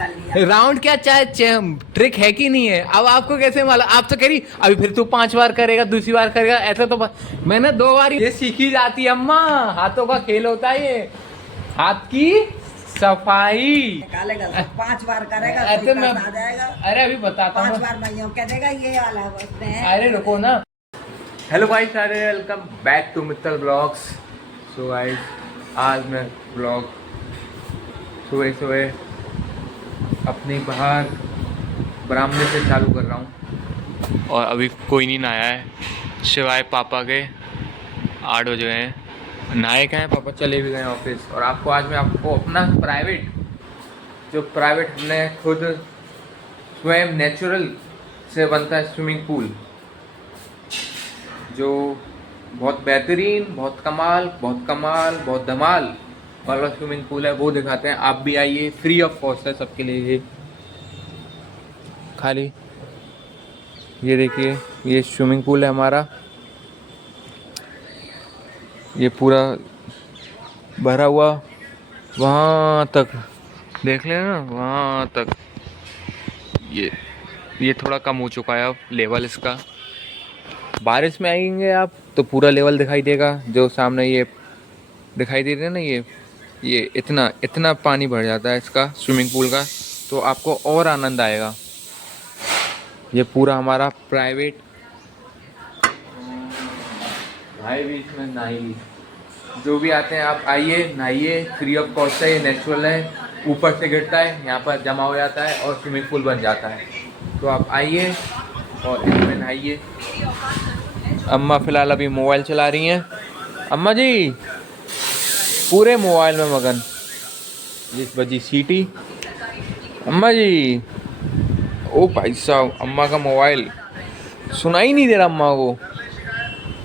Round क्या चाहे trick है कि नहीं है? अब आपको कैसे मालूम? आप तो कह रही अभी फिर तू 5 बार करेगा, दूसरी बार करेगा, ऐसा तो मैंने 2 बार ये सीखी जाती है अम्मा। हाथों का खेल होता है ये, हाथ की सफाई। निकालेगा 5 बार करेगा ऐसे तो मैं आ जाएगा। अरे अभी बताता हूँ 5 बार नहीं कह देगा ये वाला है। अरे रुको ना। हेलो भाई सारे, welcome back to Mittal blogs. So guys, आज मैं ब्लॉग सुबह अपने बाहर बरामदे से चालू कर रहा हूँ और अभी कोई नहीं नहाया है सिवाय पापा के। 8 बजे गए हैं, नहाए गए हैं पापा, चले भी गए ऑफिस। और आज मैं आपको अपना प्राइवेट हमने खुद स्वयं नेचुरल से बनता है स्विमिंग पूल, जो बहुत बेहतरीन, बहुत धमाल वाला स्विमिंग पूल है, वो दिखाते हैं। आप भी आइए, फ्री ऑफ कॉस्ट है सबके लिए। ये खाली ये देखिए, ये स्विमिंग पूल है हमारा। ये पूरा भरा हुआ वहाँ तक, देख लेना वहाँ तक। ये थोड़ा कम हो चुका है अब लेवल इसका। बारिश में आएंगे आप तो पूरा लेवल दिखाई देगा। जो सामने ये दिखाई दे रहे हैं ना, ये इतना पानी भर जाता है इसका स्विमिंग पूल का, तो आपको और आनंद आएगा। ये पूरा हमारा प्राइवेट भाई भी इसमें नहाइए, जो भी आते हैं आप आइए, नहाइए, फ्री ऑफ कॉस्ट है। ये नेचुरल है, ऊपर से गिरता है, यहाँ पर जमा हो जाता है और स्विमिंग पूल बन जाता है। तो आप आइए और इसमें नहाइए। अम्मा फ़िलहाल अभी मोबाइल चला रही हैं। अम्मा जी पूरे मोबाइल में मगन। जिस बजी सीटी, अम्मा जी, ओ भाई साहब, अम्मा का मोबाइल सुनाई नहीं दे रहा अम्मा को।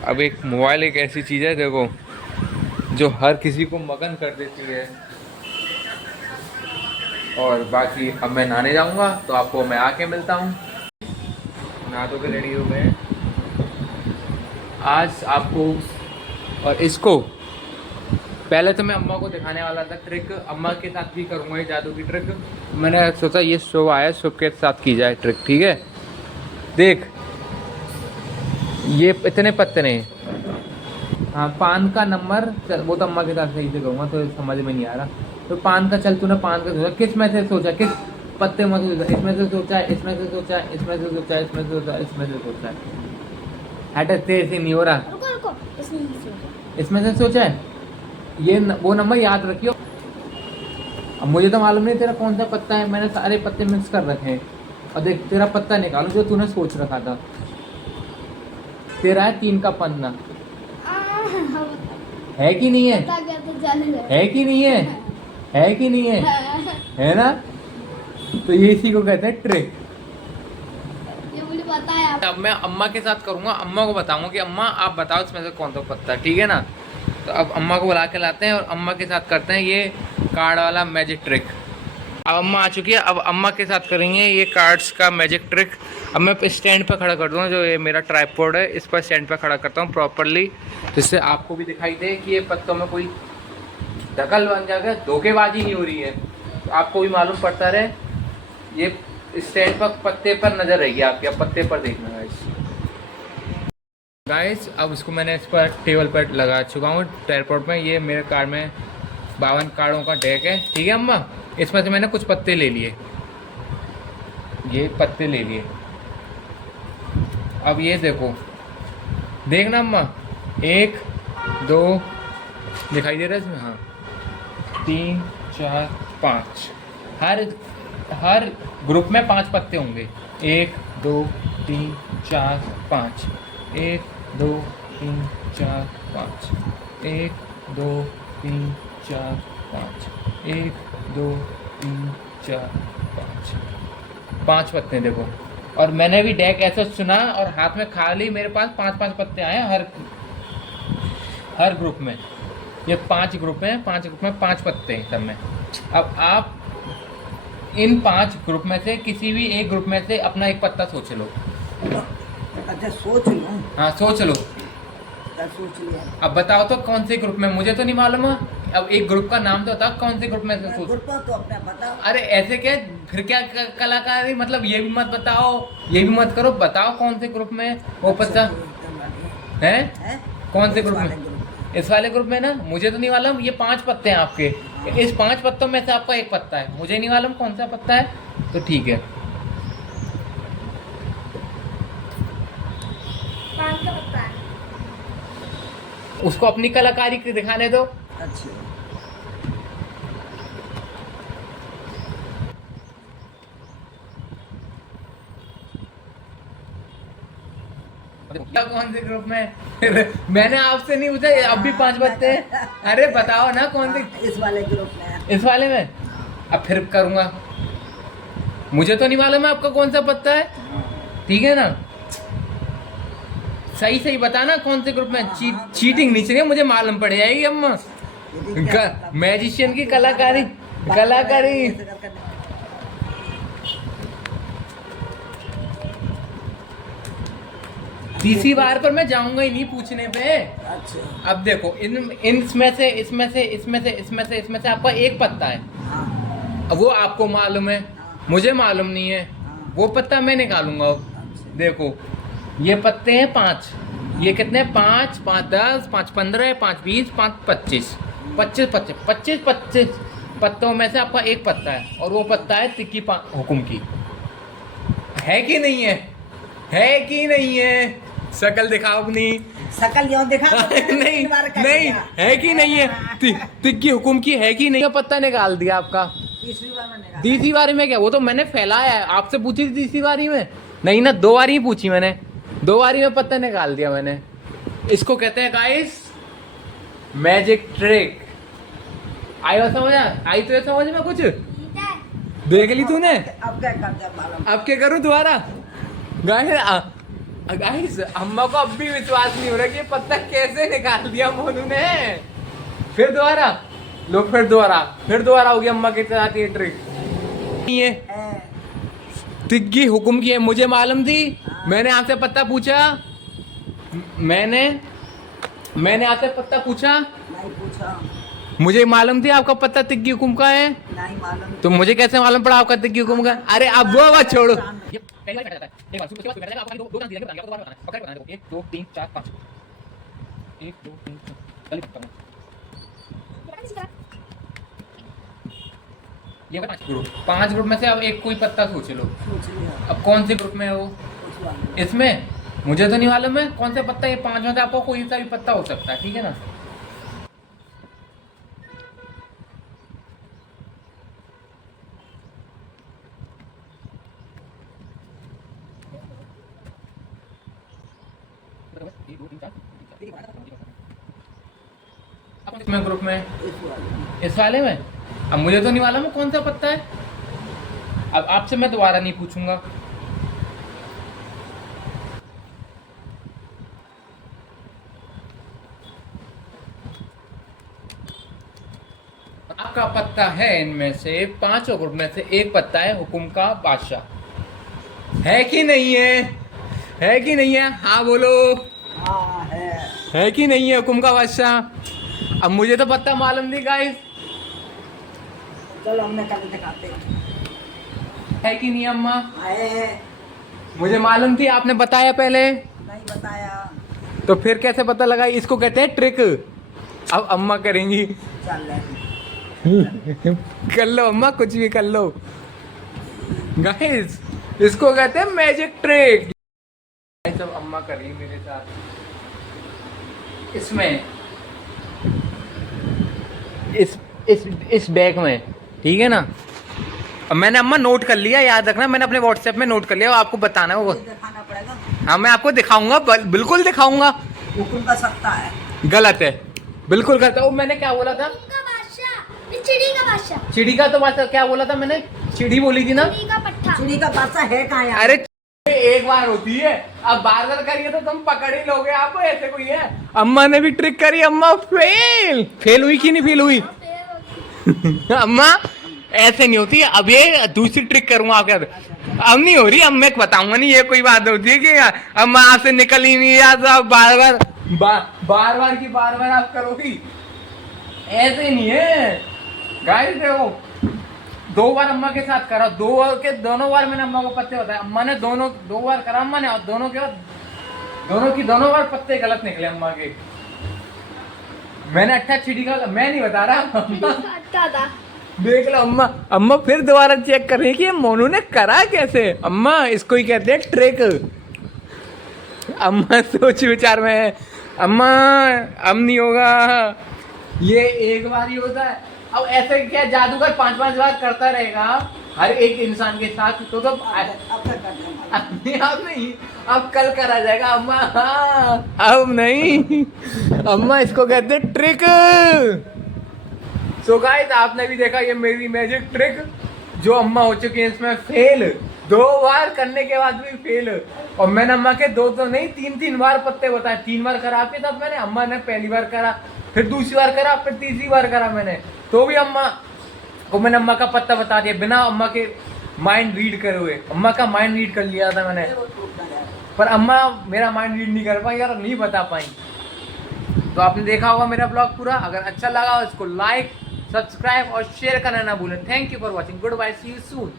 अब एक मोबाइल एक ऐसी चीज़ है देखो, जो हर किसी को मगन कर देती है। और बाकी अब मैं नहाने जाऊंगा, तो आपको मैं आके मिलता हूँ। नहा धो के रेडी हो गए आज आपको। और इसको पहले तो मैं अम्मा को दिखाने वाला था ट्रिक, अम्मा के साथ भी करूँगा ये जादू की ट्रिक। मैंने सोचा ये शुभ आया, शुभ के साथ की जाए ट्रिक, ठीक है। देख ये इतने पत्ते नहीं, हाँ पान का नंबर, वो तो अम्मा के साथ सही से कहूँगा तो समझ में नहीं आ रहा। तो पान का चल, तूने पान का सोचा, किस में से सोचा, किस पत्ते में से सोचा? इसमें से सोचा है, इसमें से सोचा है, इसमें से सोचा है, इसमें से सोचा है, इसमें से सोचा है। हट, तेरे से नहीं हो रहा। इसमें से सोचा है, ये वो नंबर याद रखियो। अब मुझे तो मालूम नहीं तेरा कौन सा पत्ता है, मैंने सारे पत्ते मिक्स कर रखे हैं। और देख तेरा पत्ता निकालो जो तूने सोच रखा था। तेरा है 3 का पन्ना, है कि नहीं है? है कि नहीं है? है कि नहीं है? है ना? तो ये इसी को कहते हैं ट्रिक। ये मुझे पता है। अब मैं अम्मा के साथ करूँगा, अम्मा को बताऊँगा कि अम्मा आप बताओ इसमें से कौन सा पत्ता है, ठीक है ना। तो अब अम्मा को बुला के लाते हैं और अम्मा के साथ करते हैं ये कार्ड वाला मैजिक ट्रिक। अब अम्मा आ चुकी है, अब अम्मा के साथ करेंगे ये कार्ड्स का मैजिक ट्रिक। अब मैं स्टैंड पर खड़ा कर दूँगा, जो ये मेरा ट्राइपॉड है इस पर स्टैंड पर खड़ा करता हूँ प्रॉपरली, जिससे आपको भी दिखाई दे कि ये पत्तों में कोई दखल बन जाएगा, धोखेबाजी नहीं हो रही है, तो आपको भी मालूम पड़ता रहे। ये स्टैंड पर पत्ते पर नज़र रहेगी आपकी, अब पत्ते पर देखना गाइस। अब इसको मैंने इस पर टेबल पर लगा चुका हूँ ट्राइपॉड में। ये मेरे कार्ड में 52 कार्डों का डेक है, ठीक है अम्मा। इसमें से मैंने कुछ पत्ते ले लिए, ये पत्ते ले लिए। अब ये देखो, देखना अम्मा, 1 2 दिखाई दे रहा है इसमें, हाँ 3 4 5। हर ग्रुप में 5 पत्ते होंगे। 1 2 3 4 5, 1 2 3 4 5, 1 2 3 4 5, 1 2 3 4 5, 5 पत्ते देखो। और मैंने भी डेक ऐसा चुना और हाथ में खाली मेरे पास 5-5 पत्ते आए हर ग्रुप में। ये 5 ग्रुप हैं, 5 ग्रुप में 5 पत्ते हैं सब में। अब आप इन 5 ग्रुप में से किसी भी एक ग्रुप में से अपना एक पत्ता सोच लो। अच्छा सोच लो। हाँ सोच लो। सोच लिया। अब बताओ तो कौन से ग्रुप में, मुझे तो नहीं मालूम है। अब एक ग्रुप का नाम तो बताओ, कौन से ग्रुप में से सोच। ग्रुप तो अपना बताओ। अरे ऐसे क्या, फिर क्या कलाकारी, मतलब ये भी मत बताओ, ये भी मत करो, बताओ कौन से ग्रुप में वो पता है। है? कौन से इस ग्रुप वाले में? इस वाले ग्रुप में ना, मुझे तो नहीं मालूम। ये 5 पत्ते हैं आपके, इस 5 पत्तों में से आपका एक पत्ता है, मुझे नहीं मालूम कौन सा पत्ता है। तो ठीक है, 5 का पत्ता है। उसको अपनी कलाकारी दिखाने दो। अच्छा, क्या कौन से ग्रुप में? मैंने आपसे नहीं पूछा, अब भी 5 पत्ते हैं। अरे बताओ ना कौन से। इस वाले ग्रुप में। इस वाले में अब फिर करूंगा, मुझे तो नहीं मालूम है आपका कौन सा पत्ता है, ठीक है ना। सही सही बताना कौन से ग्रुप में। चीटिंग नहीं चाहिए, मुझे मालूम पड़ जाएगी अम्मा। मैजिशियन की कलाकारी, कलाकारी। तीसरी बार पर मैं जाऊंगा ही नहीं पूछने पे। अच्छा, अब देखो, इसमें से आपका एक पत्ता है, हाँ, अब वो आपको मालूम है, मुझे मालूम नहीं है, हाँ, वो पत्ता मैं निकालूंगा। अब अच्छा, देखो, ये पत्ते हैं 5, ये कितने? 5 5 10 5 15 5 20 5 25 25 पत्तों में से आपका एक पत्ता है, और वो पत्ता है तिक्की हुकुम की। है कि नहीं है? है कि नहीं है? शकल दिखाओ अपनी। शकल यूं दिखा तो नहीं तीन बार कर नहीं, दिया। है कि नहीं है? तिक्की हुकुम की है कि नहीं? का पत्ता निकाल दिया आपका तीसरी बार में निकाला। तीसरी बारी में। क्या वो तो मैंने फैलाया है, आपसे पूछी थी तीसरी बारी में, नहीं ना, 2 बारी ही पूछी मैंने, 2 बारी में पत्ता निकाल दिया मैंने। इसको कहते हैं गाइस मैजिक ट्रिक। आई समझ? आई तो समझ में कुछ? ठीक है। देख ली तूने? अब क्या कर दे मालूम। अब क्या करूं दोबारा? गाइस अम्मा को अब भी विश्वास नहीं हो रहा कि ये पत्ता कैसे निकाल दिया मोनू ने। फिर दोबारा लो, फिर दोबारा होगी अम्मा के साथ ये ट्रिक। ये तिग्गी हुकुम की है, मुझे मालूम थी। मैंने आपसे पत्ता पूछा, मैंने आपसे पत्ता पूछा, नहीं पूछा, मुझे मालूम थी आपका पत्ता तिग्गी हुकुम का है। नहीं मालूम। तो मुझे कैसे मालूम पड़ा आपका तिग्गी हुकुम का? अरे अब वो बात छोड़ो। ये पहली बार बैठा था, एक बार उसके बाद बैठा था, आपको दो चांस दिए थे, बताने आपको दोबारा बताना है। पकड़ बताना देखो, 1 2 3 4 5 1 2 3 4 चल पकड़ना। ये 5 ग्रुप में से अब एक कोई पत्ता सोच लो। सोच लिया। अब कौन से ग्रुप में है वो? उस वाले। इसमें मुझे तो नहीं मालूम है कौन सा पत्ता। ये 5 में से आपको कोई सा भी पत्ता हो सकता है, ठीक है ना। इसमें ग्रुप में, इस वाले। इस वाले में अब मुझे तो नहीं मालूम है कौन सा पत्ता है। अब आपसे मैं दोबारा नहीं पूछूंगा। आपका पत्ता है इनमें से 5 ग्रुप में से एक पत्ता है हुकुम का बादशाह। है कि नहीं है? है कि नहीं है? हाँ बोलो। हाँ है कि नहीं है हुकुम का बादशाह? अब मुझे तो पत्ता मालूम थी गाइस। चलो हमने कल दिखाते हैं। है कि नहीं अम्मा? आए हैं। मुझे मालूम थी, आपने बताया पहले। नहीं बताया। तो फिर कैसे पता लगा? इसको कहते हैं ट्रिक। अब अम्मा करेंगी। चल कर लो अम्मा, कुछ भी कर लो गाइस, इसको कहते हैं मैजिक ट्रिक। सब अम्मा कर रही मेरे साथ। इसमें इस बैग में, ठीक है ना। अब मैंने अम्मा नोट कर लिया, याद रखना, मैंने अपने व्हाट्सएप में नोट कर लिया, आपको बताना है वो। दिखाना पड़ेगा। हाँ मैं आपको दिखाऊंगा, बिल्कुल दिखाऊंगा। हुकुम का सकता है। गलत है, बिल्कुल गलत है। वो मैंने क्या बोला था? का बादशाह, ये चिड़ी का बादशाह। चिड़ी का तो बात क्या बोला था मैंने? चिड़ी बोली थी ना। चिड़ी का पट्टा। चुड़ी का पासा है कहाँ यार? अरे एक बार होती है, अब बार बार करिए तो तुम पकड़ ही लोगे। आप ऐसे कोई है? अम्मा ने भी ट्रिक करी, अम्मा फेल हुई कि नहीं फेल हुई? अम्मा ऐसे नहीं होती। अब ये दूसरी ट्रिक करूंगा आपके साथ। अब नहीं हो रही, अब मैं बताऊंगा नहीं। ये कोई बात होती है कि अम्मा आपसे निकल ही नहीं, या तो आप बार बार की बार बार आप करोगी। ऐसे नहीं है गाइस, देखो 2 बार अम्मा के साथ करा, दोनों बार मैंने अम्मा को पत्ते बताया, अम्मा ने 2 बार करा अम्मा ने, और दोनों बार पत्ते गलत निकले अम्मा के। मैंने अट्ठा छिड़ी का, मैं नहीं बता रहा अच्छा था। देख लो अम्मा फिर दोबारा चेक कर रही है कि ये मोनू ने करा कैसे। अम्मा इसको ही कहते हैं ट्रिक। अम्मा सोच विचार में है, अम्मा अब नहीं होगा, ये एक बार ही होता है। अब ऐसे क्या जादूगर 5-5 बार करता रहेगा हर एक इंसान के साथ, तो अब तक कर देना। अपने आप नहीं, अब कल करा जाएगा अम्मा। हाँ अब नहीं, अम्मा इसको कहते हैं ट्रिक। सो गाइस आपने भी देखा ये मेरी मैजिक ट्रिक, जो अम्मा हो चुकी है इसमें फेल, 2 बार करने के बाद भी फेल। और मैंने अम्मा के 2 तो नहीं 3 बार पत्ते बताए। 3 बार करा आपके साथ मैंने, अम्मा ने पहली बार करा, फिर दूसरी बार करा, फिर तीसरी बार करा मैंने, तो भी अम्मा को मैंने अम्मा का पत्ता बता दिया बिना अम्मा के माइंड रीड करे हुए। अम्मा का माइंड रीड कर लिया था मैंने, पर अम्मा मेरा माइंड रीड नहीं कर पाई और नहीं बता पाई। तो आपने देखा होगा मेरा ब्लॉग पूरा, अगर अच्छा लगा हो इसको लाइक, सब्सक्राइब और शेयर करना ना भूलें। Thank you for watching, goodbye, see you soon.